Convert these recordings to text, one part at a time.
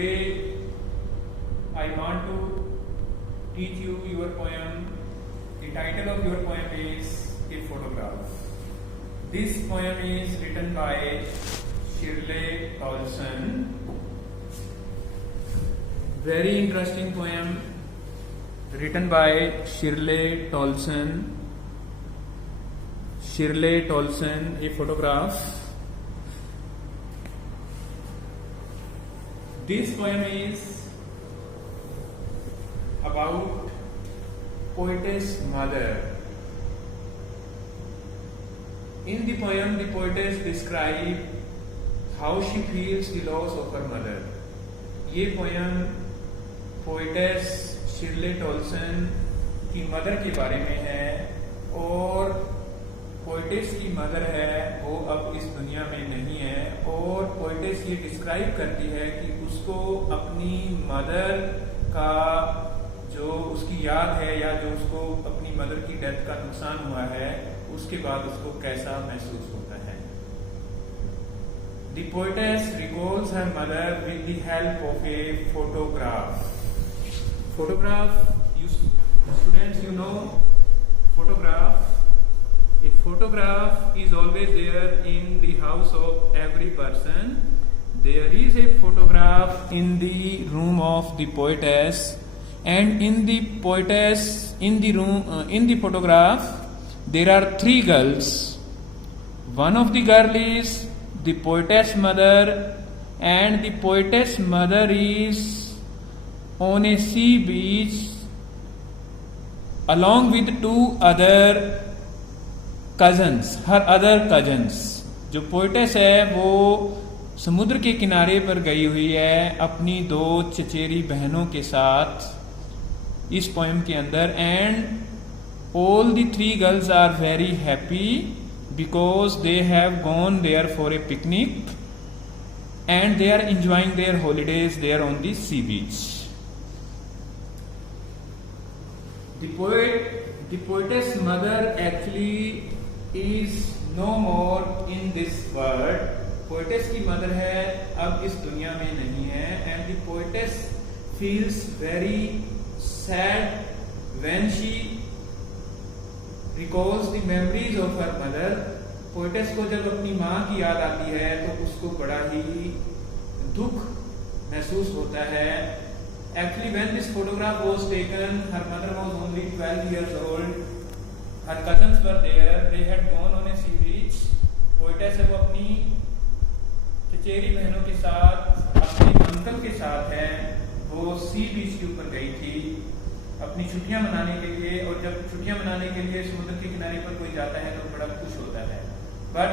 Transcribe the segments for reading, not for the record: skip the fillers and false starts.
today I want to teach you your poem. The title of your poem is A Photograph. This poem is written by Shirley Tolson. Very interesting poem written by Shirley Tolson. Shirley Tolson, A Photograph. This poem is about poetess mother. In the poem, the poetess describes how she feels the loss of her mother. ये poem poetess शिरले Toulson की mother के बारे में है और poetess की mother है वो अब इस दुनिया में नहीं है और पोएटेस ये डिस्क्राइब करती है कि उसको अपनी मदर का जो उसकी याद है या जो उसको अपनी मदर की डेथ का नुकसान हुआ है उसके बाद उसको कैसा महसूस होता है. The poetess recalls her mother with the help of a photograph. Photograph, students, you know photograph. A photograph is always there in the house of every person. There is a photograph in the room of the poetess, and in the photograph, there are three girls. One of the girl is the poetess mother, and the poetess mother is on a sea beach along with two other cousins, her other cousins. जो poetess है वो समुद्र के किनारे पर गई हुई है अपनी दो चचेरी बहनों के साथ इस पोएम के अंदर. And all the three girls are very happy because they have gone there for a picnic and they are enjoying their holidays there on the sea beach. The poetess mother actually is no more in this world. Poetess की mother है अब इस दुनिया में नहीं है. And the poetess feels very sad when she recalls the memories of her mother. Poetess को जब अपनी माँ की याद आती है तो उसको बड़ा ही दुख महसूस होता है. Actually, when this photograph was taken, her mother was only 12 years old. Her cousins were there. They had gone on a sea beach. Poetess है वो अपनी चचेरी बहनों के साथ अपने अंकल के साथ है वो सी बीच के ऊपर गई थी अपनी छुट्टियां मनाने के लिए. और जब छुट्टियां मनाने के लिए समुद्र के किनारे पर कोई जाता है तो बड़ा खुश होता है. But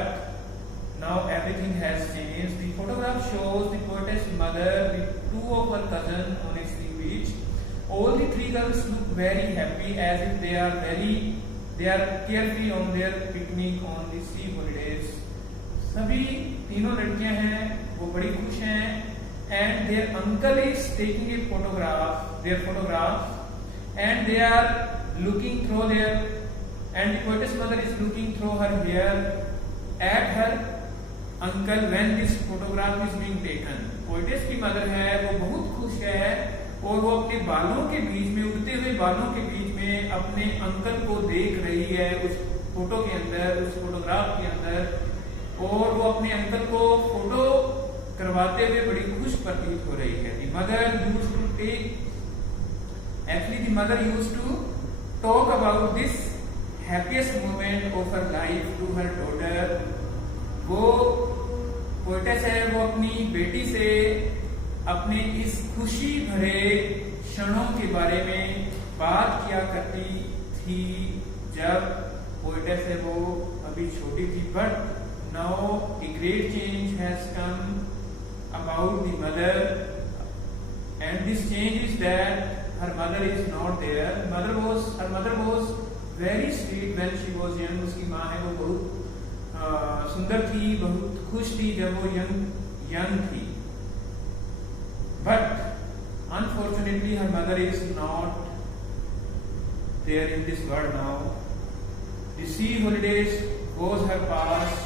now everything has changed. The photograph shows the poetess mother with two of her cousin on a sea beach. All the three girls look very happy as if they are carefree on their picnic on the sea holidays. सभी तीनों लड़कियां हैं वो बड़ी खुश हैं. And their uncle is taking a photograph and they are looking through their and the poetess mother is looking through her hair at her uncle when this photograph is being taken. poetess की mother है वो बहुत खुश है और वो अपने बालों के बीच में उड़ते हुए बालों के बीच में अपने अंकल को देख रही है उस फोटो के अंदर उस फोटोग्राफ के अंदर. और वो अपने अंकल को फोटो करवाते हुए बड़ी खुश प्रतीत हो रही है. The mother used to talk about this happiest moment of her life to her daughter. वो पोएटेस है वो अपनी बेटी से अपने इस खुशी भरे क्षणों के बारे में बात किया करती थी जब पोएटेस है वो अभी छोटी थी. But now a great change has come about the mother, and this change is that her mother is not there. Her mother was very sweet when she was young. उसकी माँ है वो बहुत सुंदर थी बहुत खुश थी जब वो young थी. But unfortunately her mother is not there in this world now. The sea holidays was her past.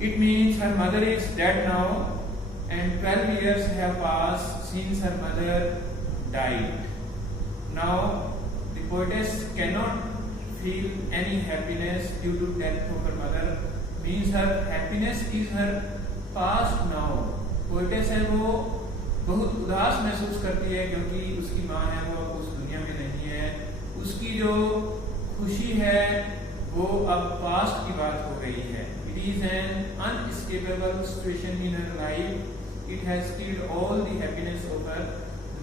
It means her mother is dead now and 12 years have passed since her mother died. Now the poetess cannot feel any happiness due to death of her mother, means her happiness is her past now. Poetess है वो बहुत उदास महसूस करती है क्योंकि उसकी माँ है वो अब उस दुनिया में नहीं है। उसकी जो खुशी है वो अब पास्ट की बात हो गई है। It is an unescapable situation in her life. It has killed all the happiness of her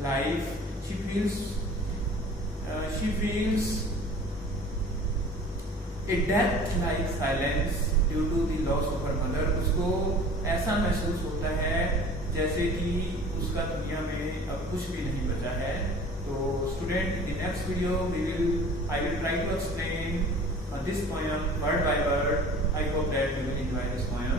life. She feels a death-like silence due to the loss of her mother. उसको ऐसा महसूस होता है जैसे कि उसका दुनिया में अब कुछ भी नहीं बचा है। तो student, in the next video I will try to explain this poem word by word. I hope that you will enjoy this poem.